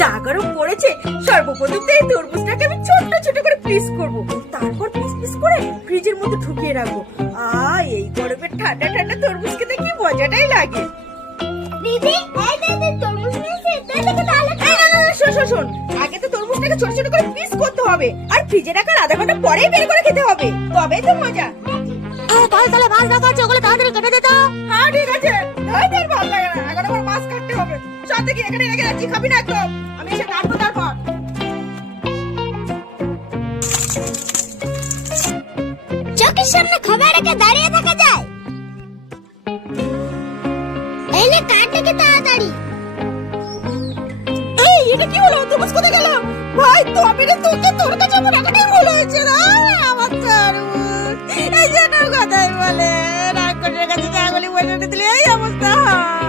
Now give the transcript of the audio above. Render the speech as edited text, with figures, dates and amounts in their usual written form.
যা গরম পড়েছে, সর্বপ্রথম তো এই তরমুজটাকে আমি ছোট ছোট করে পিস করব, তারপর পিস পিস করে ফ্রিজের মধ্যে ঢুকিয়ে রাখবো। এই গরমে ঠান্ডা ঠান্ডা তরমুজ খেতে কি মজাটাই লাগে। দিদি এই দিদি তরমুজ নিয়েছে দেখো তাহলে শোন, আগে তো তরমুজটাকে ছোট ছোট করে পিস করতে হবে, আর ফ্রিজে রাখার আধা ঘন্টা পরেই বের করে খেতে হবে, তবেই তো মজা। তাহলে মাছ রাখা আছে, ওগুলো তাড়াতাড়ি কেটে দে তো। হ্যাঁ ঠিক আছে, ভালো লাগে না, এখন আমার মাছ কাটতে হবে। সাথে কি এখানে রেখে যাচ্ছি, খাবি না একদম, আমি এসে কাটবো তারপর। চোখের সামনে খাবার রেখে দাঁড়িয়ে থাকা যায়? এলে কাটে তাড়াতাড়ি। এটা কি হলো? তরমুজ কোথায় গেল? ভাই তবে রে, তোকে তোর কাছে আমার রাখাটাই ভুল হয়েছে রে। আমার তরমুজ এই যে কথাই বলে, রাগ করে কাছে যা বলি বলে দিলে এই অবস্থা হয়।